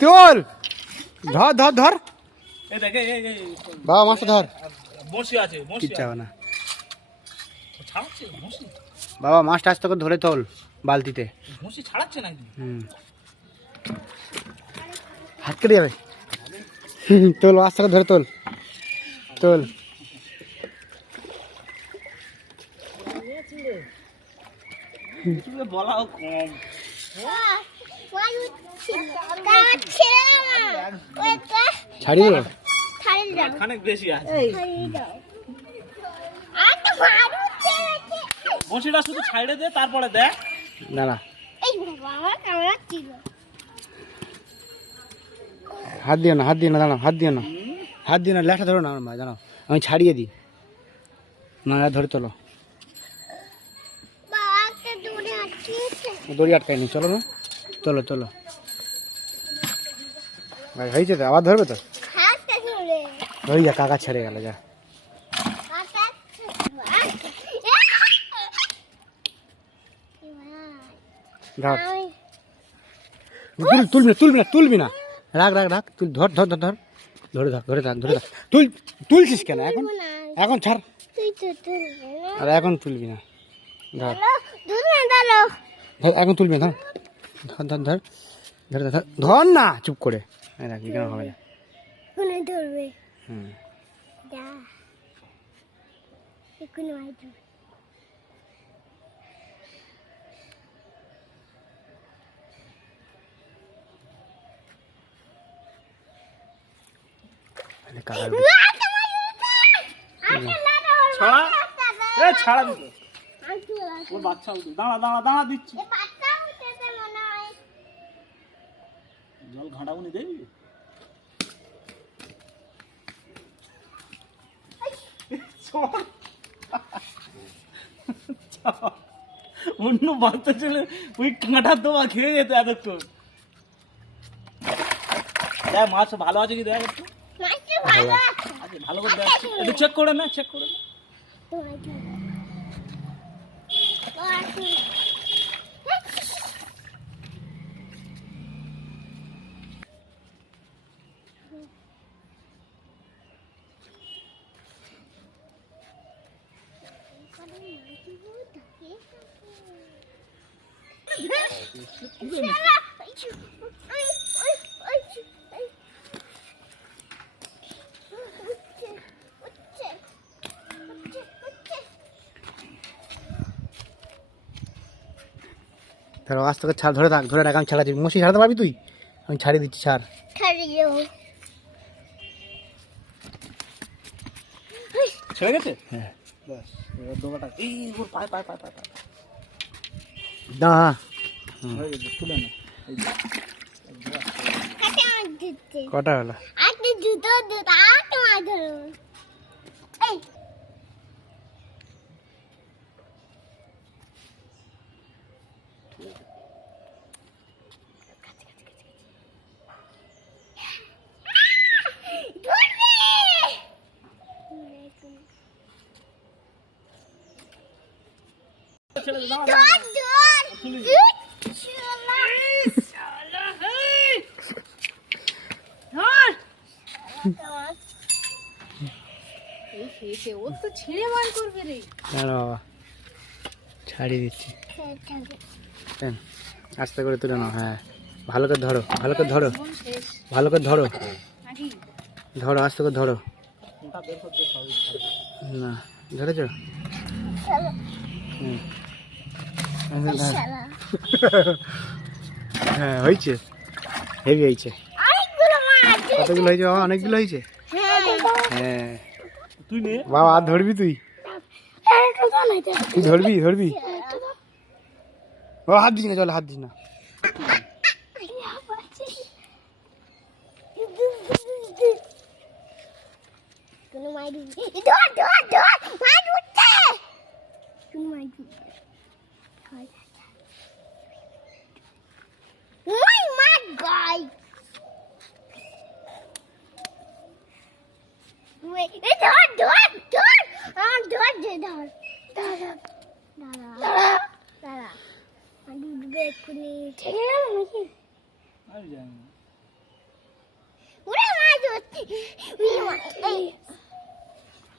তোল ধর ধর ধর বাবা মাছটা ধর না বাবা মাছটা আজ তোকে ধরে তোল বালতিতে হাত কেটে যাবে তোল মাছটাকে ধরে তোল তোল বলাও কম ছাড়িয়ে দিল খানিক বেশি আছে বসিটা শুধু ছাইড়ে দে তারপরে দেখ না না হাত দিও না হাত দিও না দাঁড়াও হাত দিও না হাত দিও না লেখা ধরো না আমার জানাও আমি ছাড়িয়ে দিই না ধরে তোলো দড়ি আটকায়নি চলো না চলো চলো ভাই হয়েছে তো আবার ধরবে তো ধরি যা কাকা ছেড়ে গেল যা ধর তুলবি না তুলবি না তুলবি না রাখ রাখ রাখ তুই ধর ধর ধর ধর ধরে থাক ধরে থাক ধরে থাক তুলছিস কেন এখন এখন ছাড় আর এখন তুলবি না ধর ধর এখন তুলবি না ধর ধর ধর ধর ধর ধর না চুপ করে রাখবি কেন হবে না হুম ছাড়া দিতে ওর বাচ্চা দাঁড়া দাঁড়া দাঁড়া দিচ্ছি জল ঘাঁটাউনি দেবি অন্য বাচ্চা ছেলে ওই কাঁটার দোয়া খেয়ে যেত এতক্ষণ দেখ মাছ ভালো আছে কি দেখ একটু ভালো করে দেখ একটু চেক করে না চেক করে না ধরো আজ তোকে ছাড় ধরে থাক ধরে রাখ আমি ছাড়া দিবি মশি ছাড়াতে পারবি তুই আমি ছাড়িয়ে দিচ্ছি ছাড় ছেড়ে গেছে হ্যাঁ ব্যাস এবার দোকাটা এই ওর পায় পায় পায় পায় পায় না হয়ে গেছে তুলে না কটা হলো বাবা ছাড়িয়ে দিচ্ছি আস্তে করে তুলে নাও হ্যাঁ ভালো করে ধরো ভালো করে ধরো ভালো করে ধরো ধরো আস্তে করে ধরো না ধরেছ হ্যাঁ হয়েছে হেভি হয়েছে কতগুলো হয়েছে বাবা অনেকগুলো হয়েছে হ্যাঁ তুই নে বাবা আর ধরবি তুই তুই ধরবি ধরবি বাবা হাত দিস না চল হাত দিস না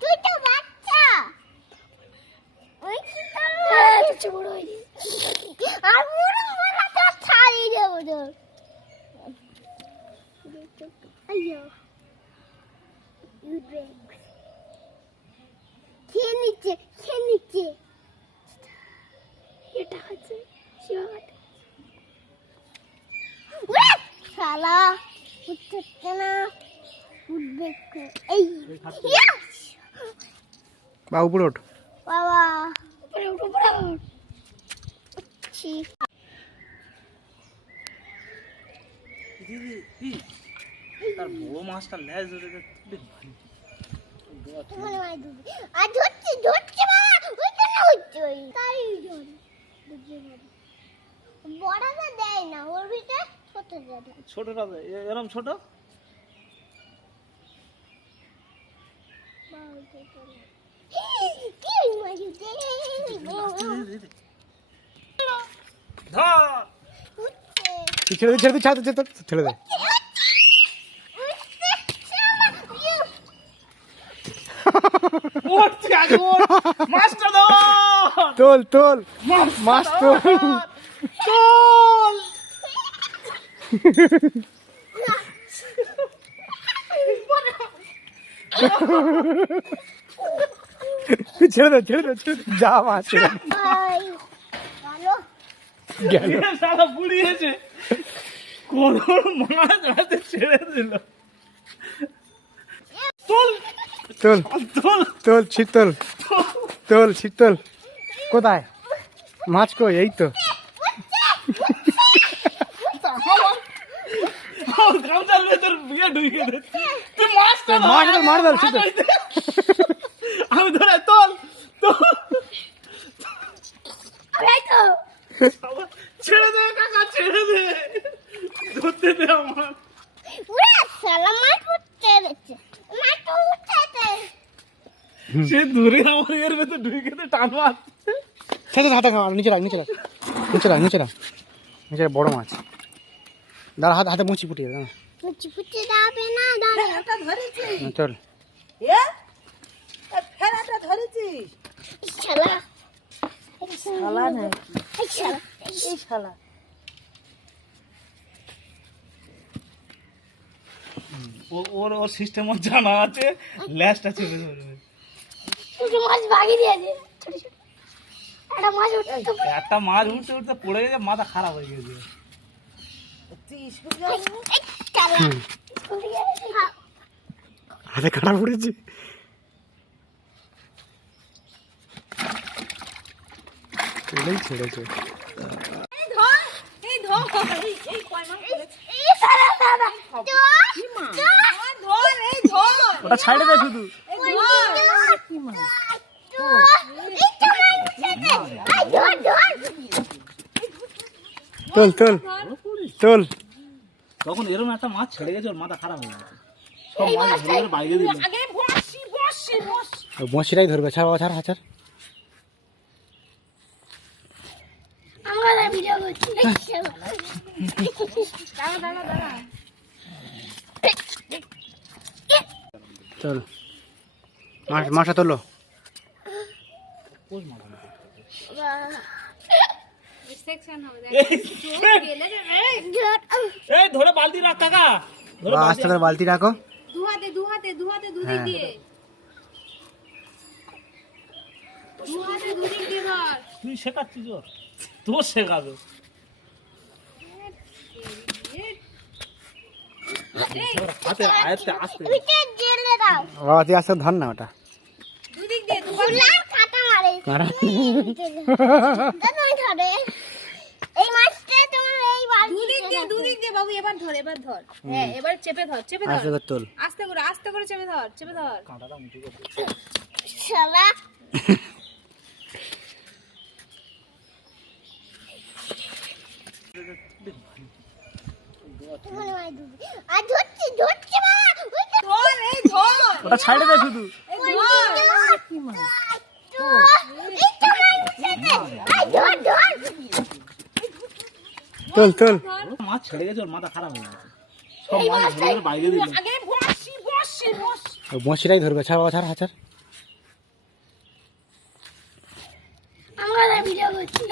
তুই তো বাচ্চা ওই কি তো বড় হই আর বড় বড় তো ছাড়ি দেব তো আইয়ো ইউবে খেয়ে নিচ্ছে এটা হচ্ছে শিবাঘাট শালা উঠছে না উঠবে এই বা উপরে ওঠ। বাবা উপরে উঠছি তার বড় মাছটা লেজ ধরে তোমার মাই দুধ আর ধরছি বাবা ওই কেন হচ্ছে ওই তাই বড়টা দেয় না ওর ভিতরে ছোট দেয় ছোটটা এরকম ছোট কি মারি দে ধর তুই ছেড়ে দে ছেড়ে দে উঠছে আগে ওঠ। মাছটা ধর তোল মাছ তোল চল ছেড়ে দে যা মাছ ছেড়ে দে। ভালো গেল এ শালা বুড়িয়েছে কোন মাছ হাতে ছেড়ে দিল চল চল ছিট তোল কোথায় মাছ কই এই তো গামছার ভেতর বিয়ে ঢুকে দে তুই মাছটা মার দাও ছিট আমি ধরে তোল এই তো ছেড়ে দে কাকা ছেড়ে দে ধরতে দে আমার ওরে শালা মাছ উঠতে যাচ্ছে মাছ তো উঠতে সে দূরে আমার এর ভেতর ঢুকে দে টান মারছে ছেড়ে হাতে খা নিচে রাখ বড় মাছ দাঁড়া হাতে মুচি ফুটিয়ে দাঁড়া ফুটে যাবে না দাঁড়া ওটা ধরেছি চল ফেরাটা ধরেছি শালা শালা না এই শালা এই শালা ওর সিস্টেম জানা আছে ল্যাসটা চেপে ধরবে দুটো মাছ ভাগি দিয়েছে ছোট ছোট একটা মাছ উঠতে একটা মাছ উঠতে উঠতে পড়ে গেছে মাথা খারাপ হয়ে গেছে তুই স্কুল যাবি এই শালা স্কুল থেকে হ্যাঁ হাতে কাটা পড়েছে ছেড়েছে এই ধর এই কয় মাস এই শালা বাবা তো ধর এই ধর ওটা ছাইড়ে দে শুধু এই ধর তোল তখন এরকম একটা মাছ ছেড়ে গেছে ওর মাথা খারাপ হয়ে গেছে সব মাছ ধরে ধরে বাইরে দিল আগে বসি বসিটাই ধরবে ছাড় হাচার আমরা ভিডিও করছি দাঁড়া চল মাছটা তোলো সেকশন হবে এই ধরে বালতি রাখ কাকা ধরে আস্তে করে বালতি রাখো দু হাতে দুদিক দিয়ে দুদিক দিয়ে ধর তুই শেখাচ্ছিস ওর তোর শেখাবে হাতে আয়ত্তে আসতে উঠে জেলে দাও বাবা তুই আস্তে ধর না ওটা দুদিক দিয়ে ফুলার কাটা মারে মারা দাদা ধরে এই মাছটা তোমার এই বালতি দুদিক দিয়ে বাবু এবার ধর হ্যাঁ এবার চেপে ধর আস্তে করে তোল আস্তে করে চেপে ধর কাঁটাটা মুঠি করে শালা তোমার মাই দুধ আর ধরছি বাবা ধর এই ধর ওটা ছাইড়ে দে শুধু এই ধর তোল মাছ ছেড়ে গেছে ওর মাথা খারাপ হয়ে গেছে সব মাছ ধরে ধরে বাইরে দিল আগে বসি বঁশিটাই ধরবে, ছাড় বাবা, ছাড়, ছাড়। আমরা ভিডিও করছি।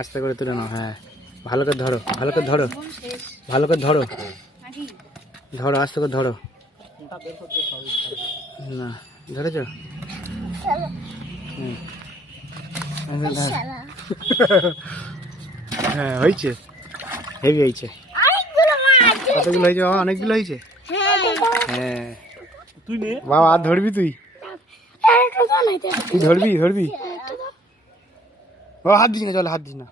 আস্তে করে তুলে নাও, হ্যাঁ ভালো করে ধরো, ভালো করে ধরো, ভালো করে ধরো, ধরো আস্তে করে ধরো। না ধরেছ? হুম। হ্যাঁ হয়েছে, হেভি হয়েছে। অনেকগুলো মাছ। কতগুলো হয়েছে বাবা? অনেকগুলো হয়েছে। হ্যাঁ তুই নে। বাবা আর ধরবি তুই? তুই ধরবি, ধরবি? ও হাত দিস না, চল হাত দিস না।